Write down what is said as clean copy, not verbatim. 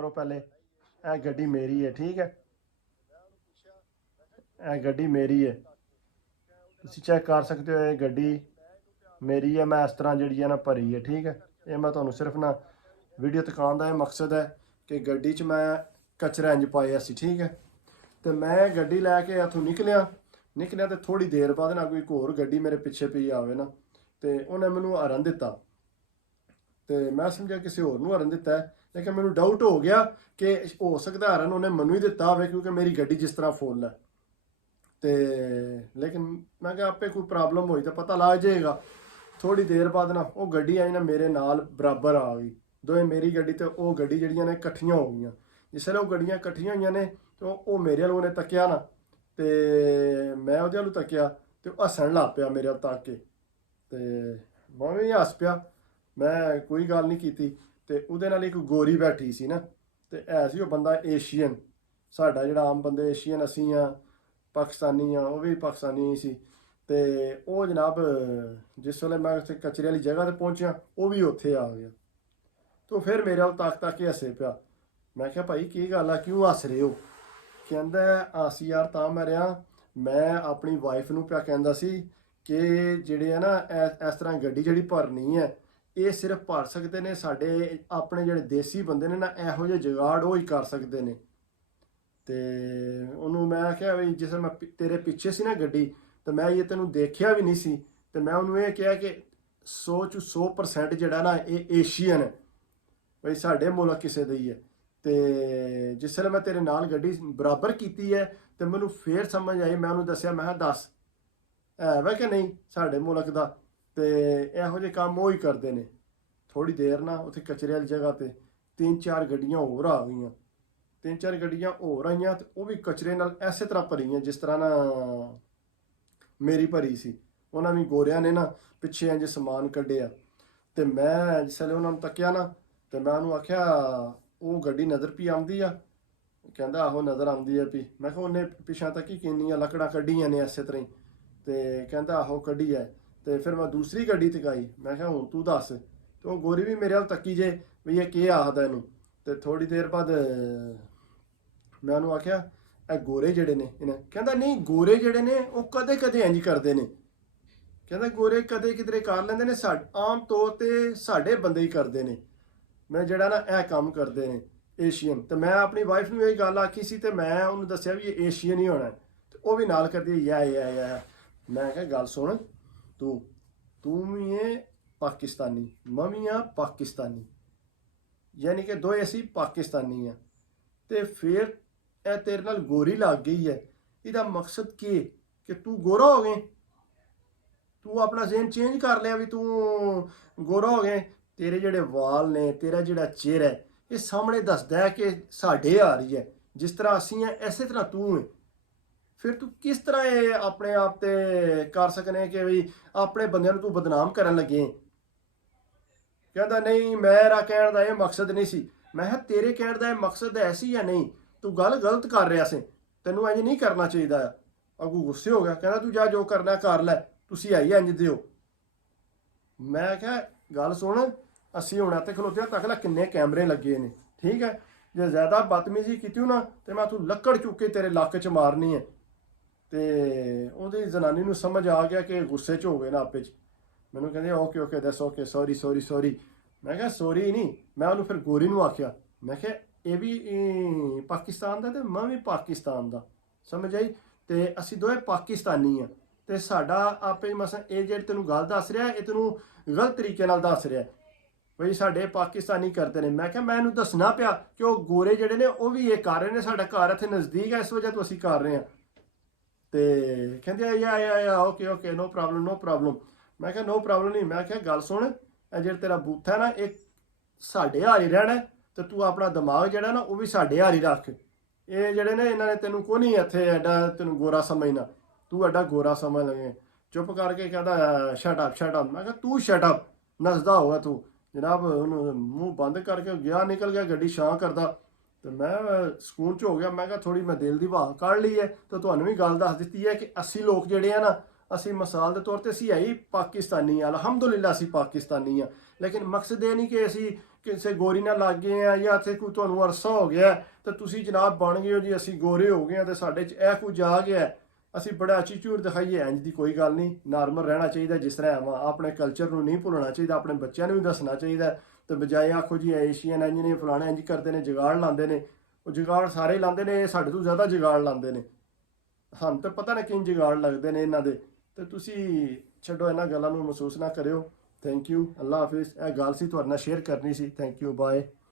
करो पहले ए गड्डी मेरी है ठीक है ए गड्डी मेरी है तुसी चेक कर सकते हो ये गड्डी मेरी है मैं इस तरह जी ना भरी है ठीक है ये मैं तुम्हें सिर्फ ना वीडियो दिखाने का मकसद है कि गड्डी च मैं कचरा इंज पाया सी ठीक है तो मैं गड्डी लैके इतों निकलिया तो थोड़ी देर बाद ना कोई होर गड्डी मेरे पिछे पी आवे ना तो उन्हें मैनू हरन दिता तो मैं समझा किसी होर नूं हरन दिता है लेकिन मैनू डाउट हो गया कि हो सकता हरन उन्हें मैनू ही दिता हो क्योंकि मेरी गड्डी जिस तरह फुल है तो लेकिन मैं क्या आपे कोई प्रॉब्लम हुई तो पता लग जाएगा। थोड़ी देर बाद ना वो गड्डी आई ना मेरे नाल बराबर आ गई दोवें मेरी गड्डी तो वो गड्डी जड़ियां ने कट्ठियां हो गई जिसले वो गड्डियां कट्ठियां हुई ने तो वो मेरे वाल उन्हें तकिया ना तो मैं वो तकिया तो हसन लग पिया मेरे तक के तो मैं भी हस पिया मैं कोई गल नहीं की तो वो एक गोरी बैठी सी ना तो है सी वो बंदा एशियन साडा जिहड़ा आम बंदे एशियन असी हाँ पाकिस्तानी हाँ वो भी पाकिस्तानी सी तो वो जनाब जिस वे मैं उत्थे कचरे वाली जगह पर पहुंचा वो भी उत्थे आ गया तो फिर मेरे वाल तक के हसे पिया। मैं क्या भाई की गल है क्यों हस रहे हो कहंदा हस यार तां मैं रहा मैं अपनी वाइफ नूं पिया कहंदा सी कि जिहड़े है ना इस तरह गड्डी जिहड़ी भरनी है ये सिर्फ भर सकते हैं साडे अपने जिहड़े देसी बंदे ने ना इहो जिहे जुगाड़ वो ही कर सकते हैं। तो उन्होंने मैं क्या भी जिस मैं तेरे पिछे सी ना गड्डी तो मैं ये तेन देखिया भी नहीं सी तो मैं उन्होंने ये कहा कि 100% जड़ा ना ये एशियन है भाई साढ़े मुल्क किसी दी है। तो जिसले मैं तेरे नाल गड्डी बराबर की है तो मैनू फिर समझ आई मैं उन्होंने दसिया मैं दस है वै कि नहीं साढ़े मुल्क का तो यहो जे काम वो ही करते हैं। थोड़ी देर ना उत्थे कचरे वाली जगह पर 3-4 गड्डियां होर आ गई 3-4 गड्डियां होर आईयां तो वो भी कचरे नाल इस तरह भरी जिस तरह ना मेरी भरी सी उन्होंने भी गोरिया ने ना पिछे इंज समान कढ़िया तो मैं जिसले उन्होंने तकिया ना तो मैं उन्होंने आख्या वो गड्डी नज़र पी आती आ कहता आहो नज़र आती है पी मैं क्या उन्हें पिछा तकी किन्नियां लकड़ा कढ़ियां ने इस तरह ही तो कहता आहो कढ़ी है तो फिर मैं दूसरी गड्डी तकाई मैं क्या हूँ तू दस तो गोरी भी मेरे वाल तकी जे भी ये केह् आखदा इनू तो थोड़ी देर बाद मैं उन्होंने आख्या ए गोरे जड़े ने इन्हें कहता नहीं गोरे जड़े ने वो कदे कदे इंज करते हैं कहता गोरे कदे किधरे कर लेंदे ने आम तौर पर साढ़े बंदे ही करते हैं मैं जड़ा ना यह काम करते हैं एशियन तो मैं अपनी वाइफ में यही गल आखी सी तो मैं उन्होंने दसिया भी ये एशियन ही होना है तो वह भी नाल करती है या मैं क्या गल सुन तू भी है पाकिस्तानी मम्मी हाँ पाकिस्तानी यानी कि दो असी पाकिस्तानी हाँ तो फिर ए तेरे नाल गोरी लग गई है इसका मकसद कि तू गोरा हो गए तू अपना ज़हन चेंज कर लिया भी तू गोरा हो गए तेरे जिहड़े वाल ने तेरा जिहड़ा चेहरा है ये सामने दसदा है कि साढ़े आ रही है जिस तरह असी हैं इस तरह तू है फिर तू किस तरह ये अपने आप ते कर सकने कि भी अपने बंदे तू बदनाम करन लगे। कहता नहीं मेरा कहने का यह मकसद नहीं सी मैं तेरे कहने का यह मकसद ऐसी या नहीं तू गल गलत कर रहा से तेनों इंज नहीं करना चाहिए। अगू गुस्से हो गया कहना तू जा जो करना कर लै तुसी आई इंज दिओ। मैं क्या गल सुन असी हुण इत्थे खलोते तक लै किन्ने कैमरे लगे ने ठीक है जे ज़्यादा बदतमीजी की ना तो मैं तू लक्कड़ चुक के तेरे लक्क च मारनी है। तो उहदी जनानी नूं समझ आ गया कि गुस्से च हो गए ना आपे च मैनू कहंदे ओके ओके दस ओके सॉरी सॉरी सॉरी मैं क्या सॉरी नहीं मैं उन्होंने फिर गोरी नूं आख्या मैं क्या ये भी पाकिस्तान का तो मैं भी पाकिस्तान का समझ आई तो असी दोवे पाकिस्तानी हाँ तो साडा आपे मसा ये जो तेन गल दस रहा ये तेन गलत तरीके दस रहा बई साडे पाकिस्तानी करते हैं। मैं क्या मैं इन्हूं दसना पिया कि वो गोरे जड़े ने वो भी ये कर रहे हैं साडा घर इत्थे नज़दीक है इस वजह तो असी कर रहे हैं तो कहते या ओके ओके नो प्रॉब्लम मैं क्या नो प्रॉब्लम नहीं मैं क्या गल सुन जो तेरा बूथा है ना एक साडे हार ही रहना तो तू अपना दिमाग जड़ा ना वो भी साडे हार ही रख ये जड़े ने इन्होंने तेन को नहीं इत्थे एडा तेन गोरा समझना तू एडा गोरा समझ लगे चुप करके कहता शट अप मैं क्या तू शट अप नसदा होगा तू जनाब मुँह बंद करके गया निकल गया गड्डी छां करता तो मैं सकून च हो गया मैं क्या थोड़ी मैं दिल की वाह कढ़ ली है तो तुहानूं भी गल दस दी है कि 80 लोग जोड़े हैं ना असी मिसाल के तौर पर असी है ही पाकिस्तानी हाँ अलहमदुलिल्लाह असी पाकिस्तानी हाँ लेकिन मकसद ये नहीं कि असी ਕਿਸੇ ਗੋਰੀ ਨਾਲ ਲੱਗ ਗਏ ਆ ਜਾਂ ਇੱਥੇ ਕੋਈ ਤੁਹਾਨੂੰ ਅਰਸਾ ਹੋ ਗਿਆ ਤੇ ਤੁਸੀਂ ਜਨਾਬ ਬਣ ਗਏ ਹੋ ਜੀ ਅਸੀਂ ਗੋਰੇ ਹੋ ਗਏ ਆ ਤੇ ਸਾਡੇ 'ਚ ਇਹ ਕੁਝ ਆ ਗਿਆ ਅਸੀਂ ਬੜਾ ਐਟੀਟਿਊਡ ਦਿਖਾਈਏ, ਇੰਜ ਦੀ ਕੋਈ ਗੱਲ ਨਹੀਂ। ਨਾਰਮਲ ਰਹਿਣਾ ਚਾਹੀਦਾ ਜਿਸ ਤਰ੍ਹਾਂ ਹੈ ਵਾ। ਆਪਣੇ ਕਲਚਰ ਨੂੰ ਨਹੀਂ ਭੁੱਲਣਾ ਚਾਹੀਦਾ, ਆਪਣੇ ਬੱਚਿਆਂ ਨੂੰ ਵੀ ਦੱਸਣਾ ਚਾਹੀਦਾ। ਤੇ ਬਜਾਏ ਆਖੋ ਜੀ ਏਸ਼ੀਅਨ ਇੰਜ ਨੇ ਫਲਾਣੇ ਇੰਜ ਕਰਦੇ ਨੇ, ਜੁਗਾੜ ਲਾਉਂਦੇ ਨੇ। ਉਹ ਜੁਗਾੜ ਸਾਰੇ ਲਾਉਂਦੇ ਨੇ, ਇਹ ਸਾਡੇ ਤੋਂ ਜ਼ਿਆਦਾ ਜੁਗਾੜ ਲਾਉਂਦੇ ਨੇ। ਸਾਨੂੰ ਤਾਂ ਪਤਾ ਨਹੀਂ ਕਿੰਨ ਜੁਗਾੜ ਲੱਗਦੇ ਨੇ ਇਹਨਾਂ ਦੇ। ਤੇ ਤੁਸੀਂ ਛੱਡੋ ਇਹਨਾਂ ਗੱਲਾਂ ਨੂੰ, ਮਹਿਸੂਸ ਨਾ ਕਰਿਓ। ਥੈਂਕ ਯੂ, ਅੱਲਾ ਹਾਫਿਜ਼। ਇਹ ਗੱਲ ਸੀ ਤੁਹਾਡੇ ਨਾਲ ਸ਼ੇਅਰ ਕਰਨੀ ਸੀ। Thank you, bye.